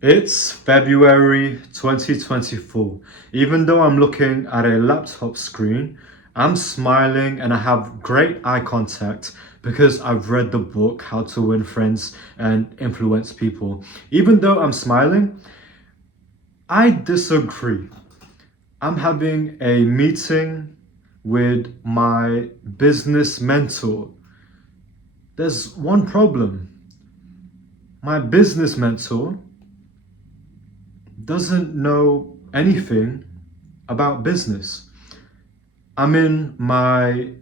It's February 2024. Even though I'm looking at a laptop screen, I'm smiling and I have great eye contact because I've read the book How to Win Friends and Influence People. Even though I'm smiling, I disagree. I'm having a meeting with my business mentor. There's one problem. My business mentor doesn't know anything about business. I'm in my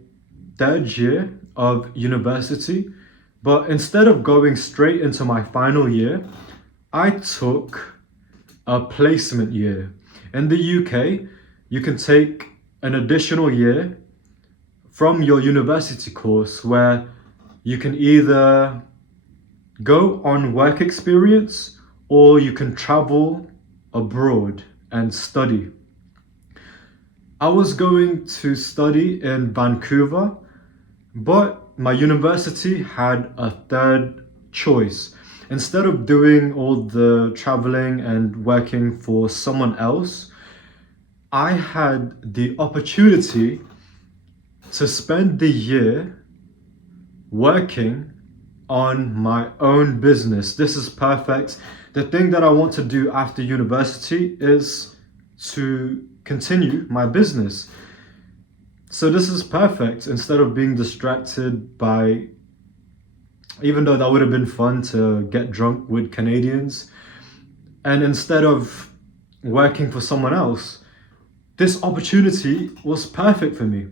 third year of university, but instead of going straight into my final year, I took a placement year. In the UK, you can take an additional year from your university course where you can either go on work experience or you can travel abroad and study. I was going to study in Vancouver, but my university had a third choice. Instead of doing all the traveling and working for someone else, I had the opportunity to spend the year working on my own business. This is perfect. The thing that I want to do after university is to continue my business. So this is perfect. Instead of being distracted by, even though that would have been fun to get drunk with Canadians, and instead of working for someone else, this opportunity was perfect for me.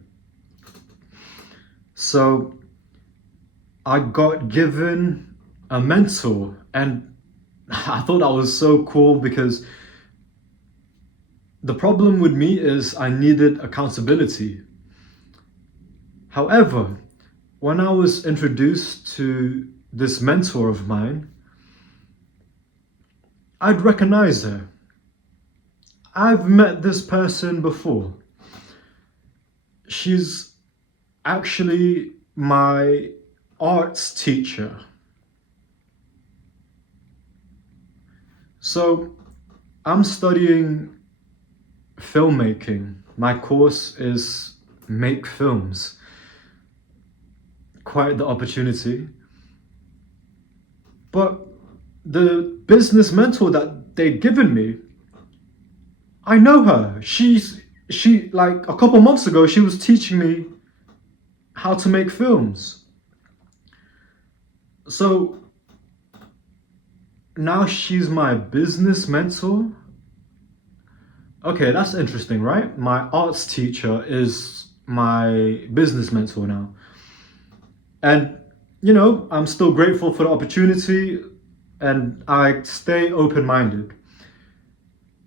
So I got given a mentor, and I thought that was so cool because the problem with me is I needed accountability. However, when I was introduced to this mentor of mine, I'd recognize her. I've met this person before. She's actually my arts teacher. So I'm studying filmmaking. My course is make films. Quite the opportunity. But the business mentor that they've given me, I know her. She like a couple months ago she was teaching me how to make films. So now she's my business mentor. Okay, that's interesting, right? My arts teacher is my business mentor now. And, I'm still grateful for the opportunity and I stay open minded.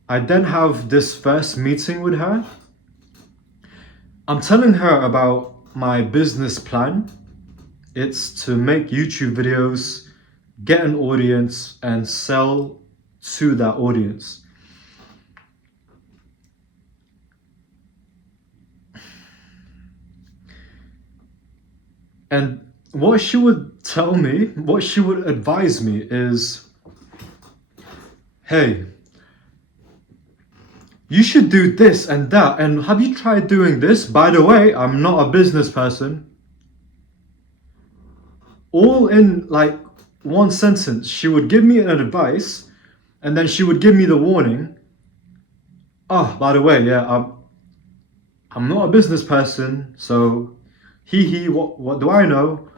I then have this first meeting with her. I'm telling her about my business plan. It's to make YouTube videos, get an audience, and sell to that audience. And what she would tell me, what she would advise me is, hey, you should do this and that. And have you tried doing this? By the way, I'm not a business person. All in like one sentence, she would give me an advice and then she would give me the warning. Oh, by the way, yeah, I'm not a business person, so what do I know?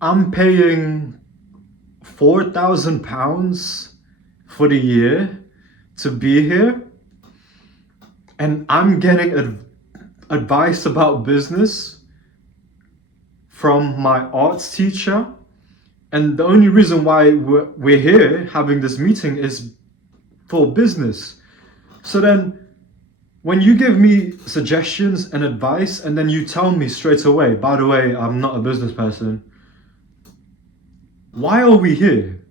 I'm paying £4,000 for the year to be here, and I'm getting advice about business from my arts teacher. And the only reason why we're here having this meeting is for business. So then, when you give me suggestions and advice, and then you tell me straight away, by the way, I'm not a business person, why are we here?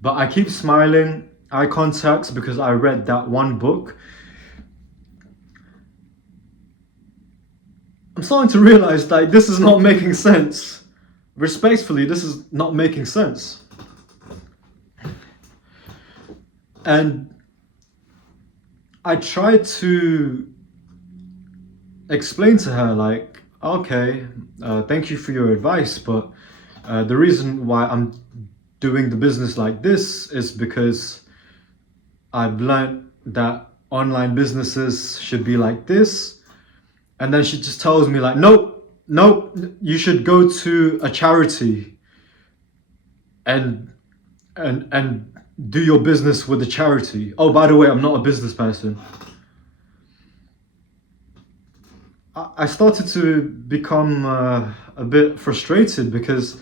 But I keep smiling, eye contact, because I read that one book. I'm starting to realize that this is not making sense. Respectfully, this is not making sense. And I tried to explain to her, like, okay, thank you for your advice, but the reason why I'm doing the business like this is because I've learned that online businesses should be like this. And then she just tells me, like, nope, nope, you should go to a charity and and do your business with the charity. Oh, by the way, I'm not a business person. I started to become a bit frustrated because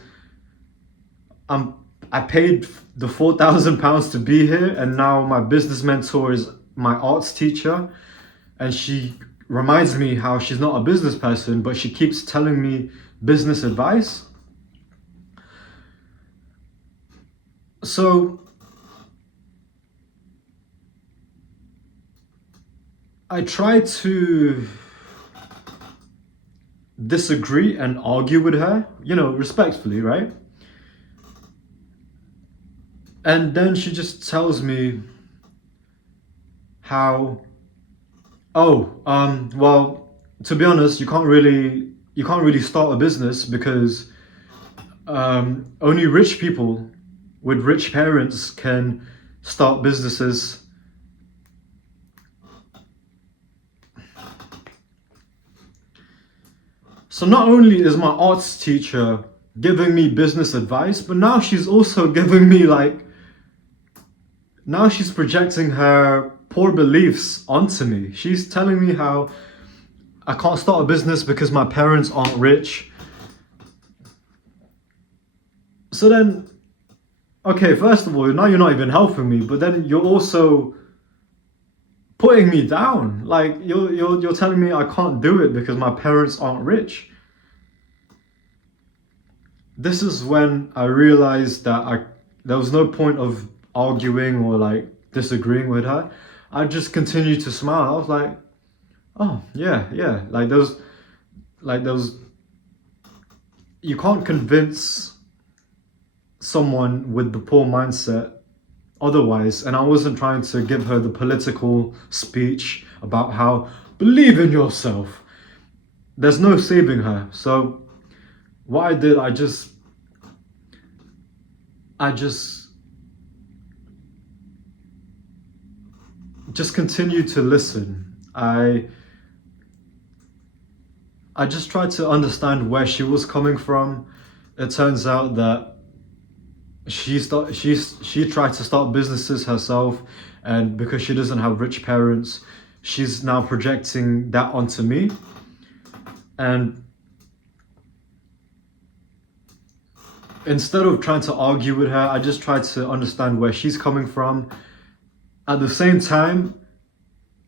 I'm I paid the £4,000 to be here, and now my business mentor is my arts teacher, and she reminds me how she's not a business person, but she keeps telling me business advice. So I try to disagree and argue with her, respectfully, right? And then she just tells me how, oh, well, to be honest, you can't really start a business because only rich people with rich parents can start businesses. So not only is my arts teacher giving me business advice, but now she's also giving me now she's projecting her poor beliefs onto me. She's telling me how I can't start a business because my parents aren't rich. So then, okay, first of all, now you're not even helping me, but then you're also putting me down. Like you're telling me I can't do it because my parents aren't rich. This is when I realized that there was no point of arguing or like disagreeing with her. I just continued to smile. I was like, oh yeah, yeah. Like those you can't convince someone with the poor mindset otherwise. And I wasn't trying to give her the political speech about how believe in yourself. There's no saving her. So what I did, I just continued to listen. I just tried to understand where she was coming from. It turns out that she tried to start businesses herself, and because she doesn't have rich parents, she's now projecting that onto me. And instead of trying to argue with her, I just tried to understand where she's coming from. At the same time,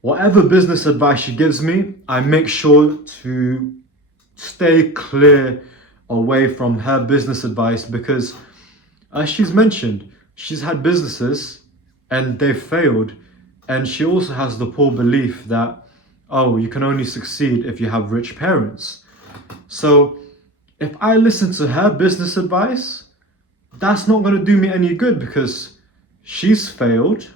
whatever business advice she gives me, I make sure to stay clear away from her business advice because, as she's mentioned, she's had businesses and they've failed. And she also has the poor belief that, oh, you can only succeed if you have rich parents. So if I listen to her business advice, that's not going to do me any good because she's failed.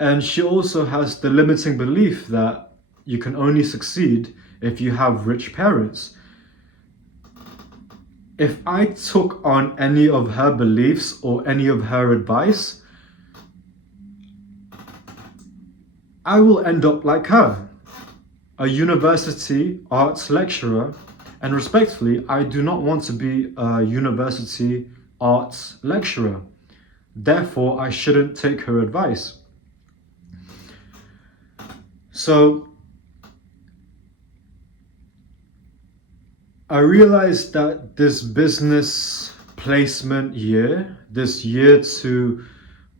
And she also has the limiting belief that you can only succeed if you have rich parents. If I took on any of her beliefs or any of her advice, I will end up like her, a university arts lecturer. And respectfully, I do not want to be a university arts lecturer. Therefore, I shouldn't take her advice. So I realized that this business placement year, this year to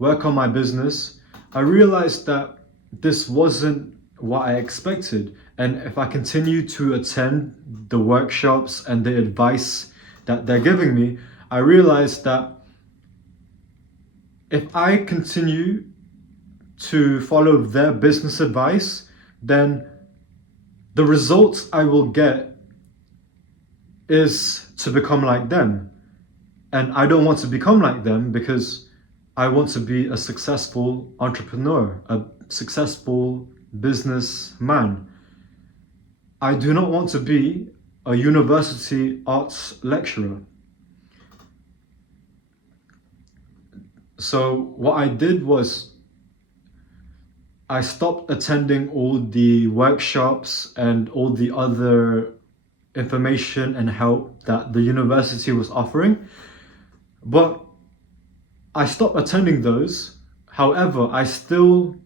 work on my business, I realized that this wasn't what I expected. And if I continue to attend the workshops and the advice that they're giving me, I realized that if I continue to follow their business advice, then the results I will get is to become like them. And I don't want to become like them because I want to be a successful entrepreneur, a successful businessman. I do not want to be a university arts lecturer. So what I did was I stopped attending all the workshops and all the other information and help that the university was offering. But I stopped attending those. However, I still,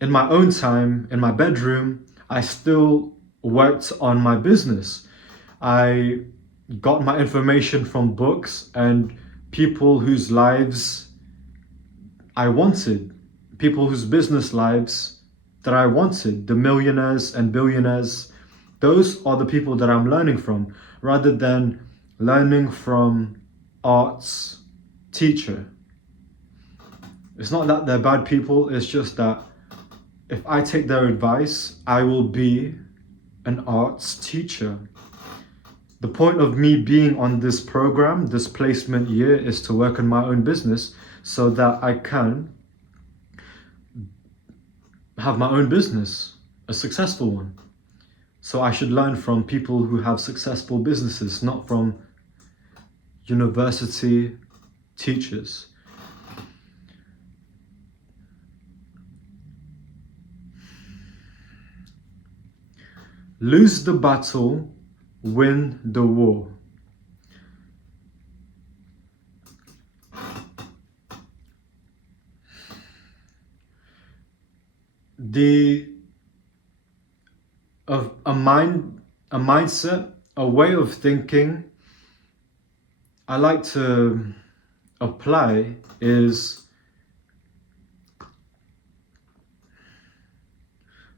in my own time, in my bedroom, I still worked on my business. I got my information from books and people whose lives I wanted, people whose business lives that I wanted, the millionaires and billionaires. Those are the people that I'm learning from, rather than learning from arts teacher. It's not that they're bad people, it's just that if I take their advice, I will be an arts teacher. The point of me being on this program, this placement year, is to work on my own business so that I can have my own business, a successful one. So I should learn from people who have successful businesses, not from university teachers. Lose the battle, win the war. A mindset, a way of thinking I like to apply is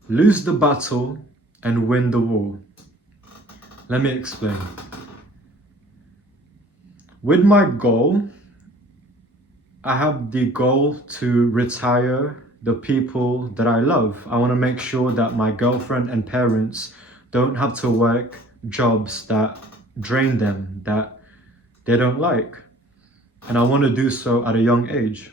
lose the battle and win the war. Let me explain. With my goal, I have the goal to retire the people that I love. I want to make sure that my girlfriend and parents don't have to work jobs that drain them, that they don't like. And I want to do so at a young age.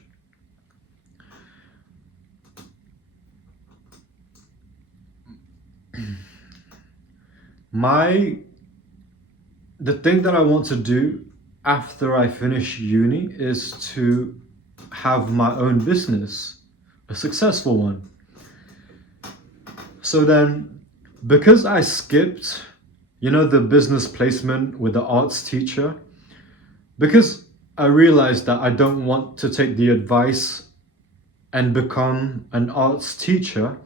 The thing that I want to do after I finish uni is to have my own business, a successful one. So then, because I skipped, the business placement with the arts teacher, because I realized that I don't want to take the advice and become an arts teacher,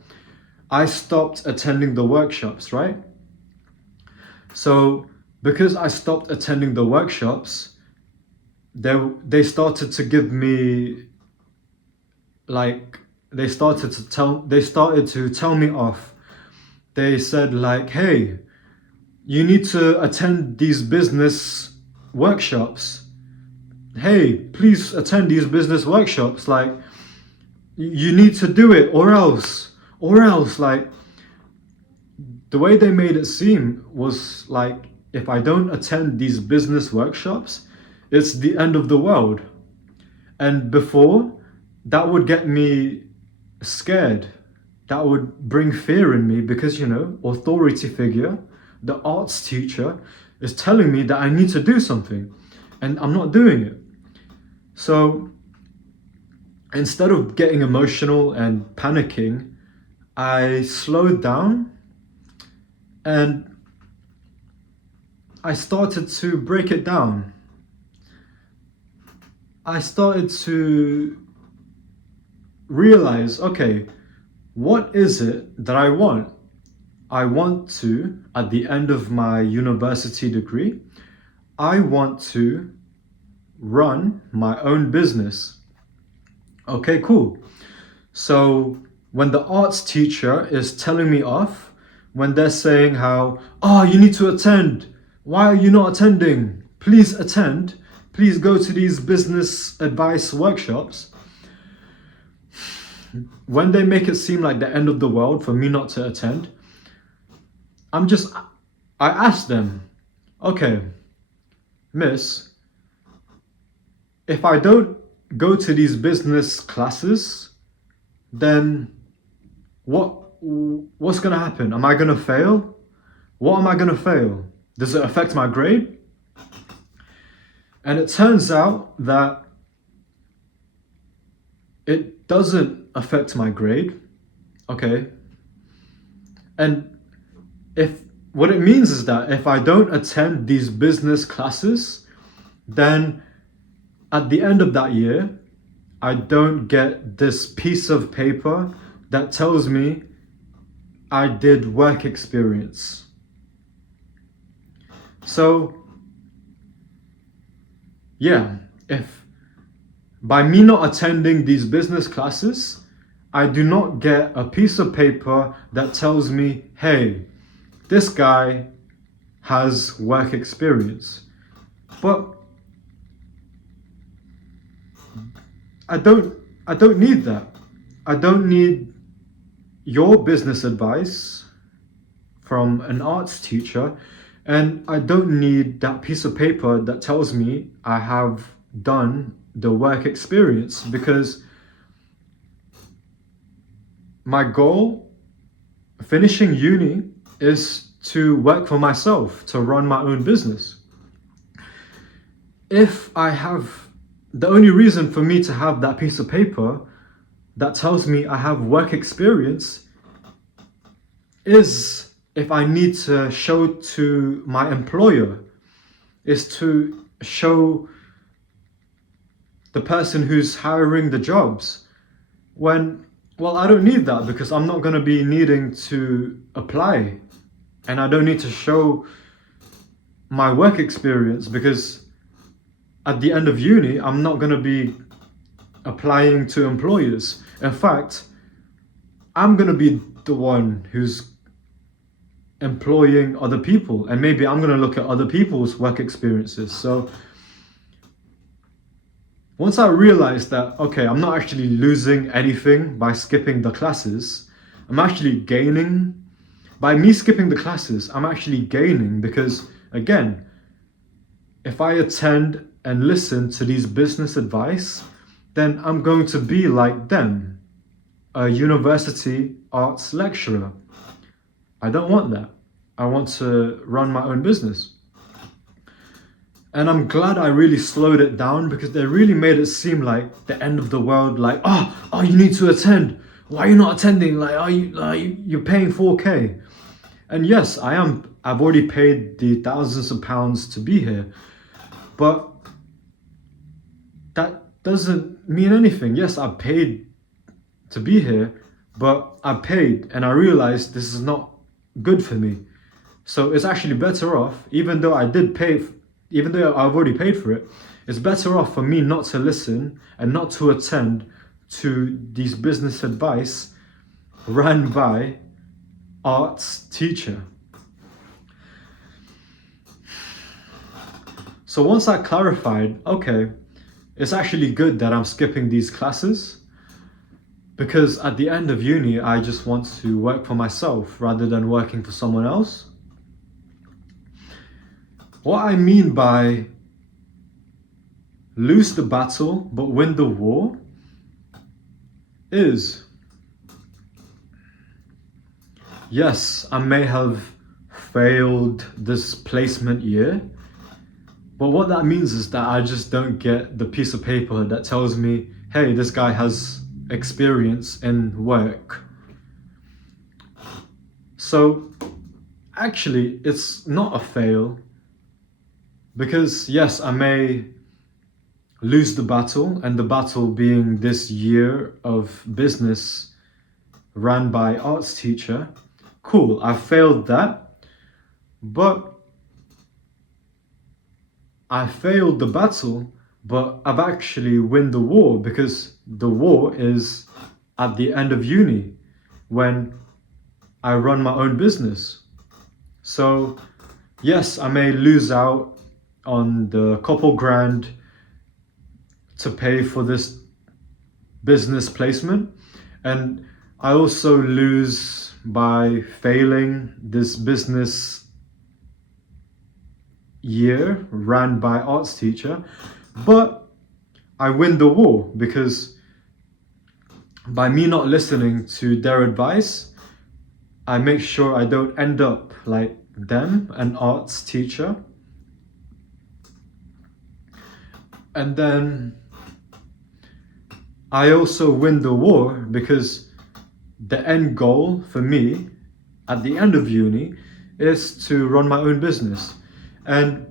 I stopped attending the workshops, right? So because I stopped attending the workshops, they started to give me they started to tell me off. They said like, hey, you need to attend these business workshops. Hey, please attend these business workshops. Like, you need to do it or else, like, the way they made it seem was like, if I don't attend these business workshops, it's the end of the world. And before, that would get me scared. That would bring fear in me because, authority figure, the arts teacher, is telling me that I need to do something and I'm not doing it. So instead of getting emotional and panicking, I slowed down and I started to break it down. I started to realize, okay, what is it that I want? I want to, at the end of my university degree, I want to run my own business. Okay, cool. So when the arts teacher is telling me off, when they're saying how, you need to attend. Why are you not attending? Please attend. Please go to these business advice workshops. When they make it seem like the end of the world for me not to attend, I ask them, okay, miss, if I don't go to these business classes, then what's gonna happen? Am I gonna fail? What am I gonna fail? Does it affect my grade? And it turns out that it doesn't affect my grade. Okay. And if what it means is that if I don't attend these business classes, then at the end of that year, I don't get this piece of paper that tells me I did work experience. So, yeah, if by me not attending these business classes, I do not get a piece of paper that tells me, hey, this guy has work experience. But I don't need that. I don't need your business advice from an arts teacher, and I don't need that piece of paper that tells me I have done the work experience, because my goal finishing uni is to work for myself, to run my own business. If I have the only reason for me to have that piece of paper that tells me I have work experience is if I need to show to my employer, is to show the person who's hiring the jobs, when, well, I don't need that, because I'm not going to be needing to apply, and I don't need to show my work experience, because at the end of uni I'm not going to be applying to employers. In fact, I'm going to be the one who's employing other people, and maybe I'm going to look at other people's work experiences. So once I realized that, okay, I'm not actually losing anything by skipping the classes, I'm actually gaining. By me skipping the classes, I'm actually gaining, because again, if I attend and listen to these business advice, then I'm going to be like them, a university arts lecturer. I don't want that. I want to run my own business. And I'm glad I really slowed it down, because they really made it seem like the end of the world, like, oh, you need to attend. Why are you not attending? You're paying 4K. And yes, I've already paid the thousands of pounds to be here. But that doesn't mean anything. Yes, I paid to be here, but I paid and I realized this is not good for me. So it's actually better off, even though I've already paid for it, it's better off for me not to listen and not to attend to these business advice ran by arts teacher. So once I clarified, okay, it's actually good that I'm skipping these classes, because at the end of uni, I just want to work for myself rather than working for someone else. What I mean by lose the battle but win the war is, yes, I may have failed this placement year, but what that means is that I just don't get the piece of paper that tells me, hey, this guy has experience in work. So actually, it's not a fail, because yes, I may lose the battle, and the battle being this year of business ran by arts teacher. Cool, I failed that, but I failed the battle, but I've actually won the war, because the war is at the end of uni when I run my own business. So yes, I may lose out on the couple grand to pay for this business placement, and I also lose by failing this business year ran by arts teacher, but I win the war because by me not listening to their advice, I make sure I don't end up like them, an arts teacher. And then I also win the war because the end goal for me at the end of uni is to run my own business. And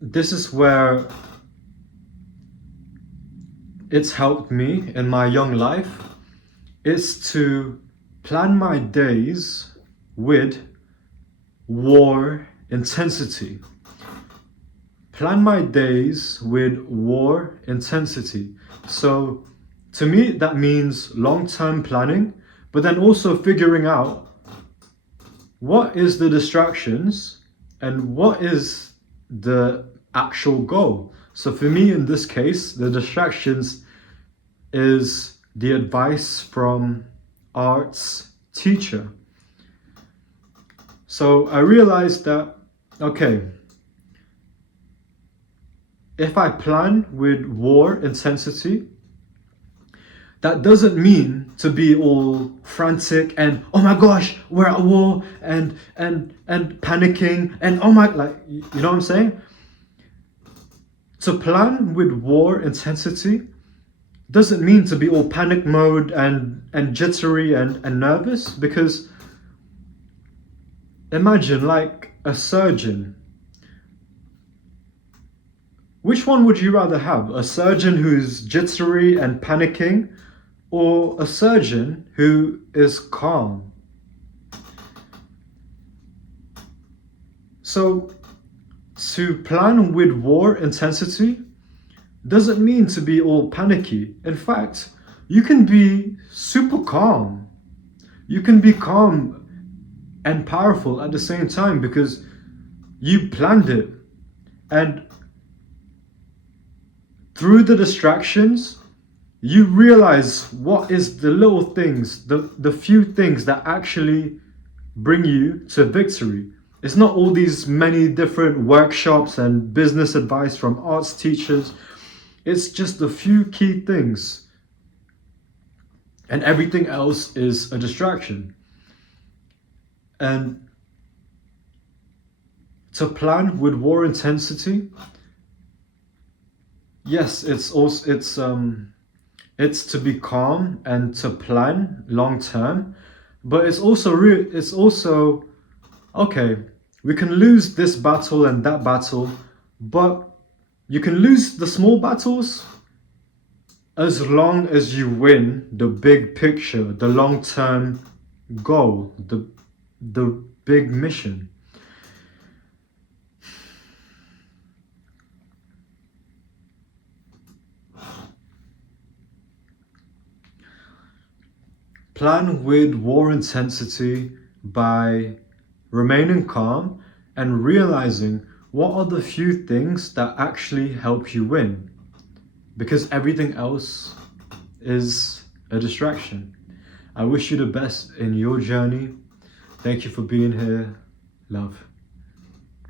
this is where it's helped me in my young life, is to plan my days with war intensity. Plan my days with war intensity. So to me, that means long-term planning, but then also figuring out what is the distractions and what is the actual goal. So for me, in this case, the distractions is the advice from arts teacher. So I realized that, okay, if I plan with war intensity, that doesn't mean to be all frantic and oh my gosh, we're at war and panicking and oh my, like, you know what I'm saying? To plan with war intensity doesn't mean to be all panic mode and jittery and nervous, because imagine like a surgeon. Which one would you rather have? A surgeon who's jittery and panicking, or a surgeon who is calm? So to plan with war intensity doesn't mean to be all panicky. In fact, you can be super calm. You can be calm and powerful at the same time because you planned it. And through the distractions, you realize what is the little things, the few things that actually bring you to victory. It's not all these many different workshops and business advice from arts teachers. It's just a few key things. And everything else is a distraction. And to plan with war intensity, yes, it's to be calm and to plan long term, but it's also okay, we can lose this battle and that battle, but you can lose the small battles as long as you win the big picture, the long term goal, the big mission. Plan with war intensity by remaining calm and realizing what are the few things that actually help you win, because everything else is a distraction. I wish you the best in your journey. Thank you for being here. Love.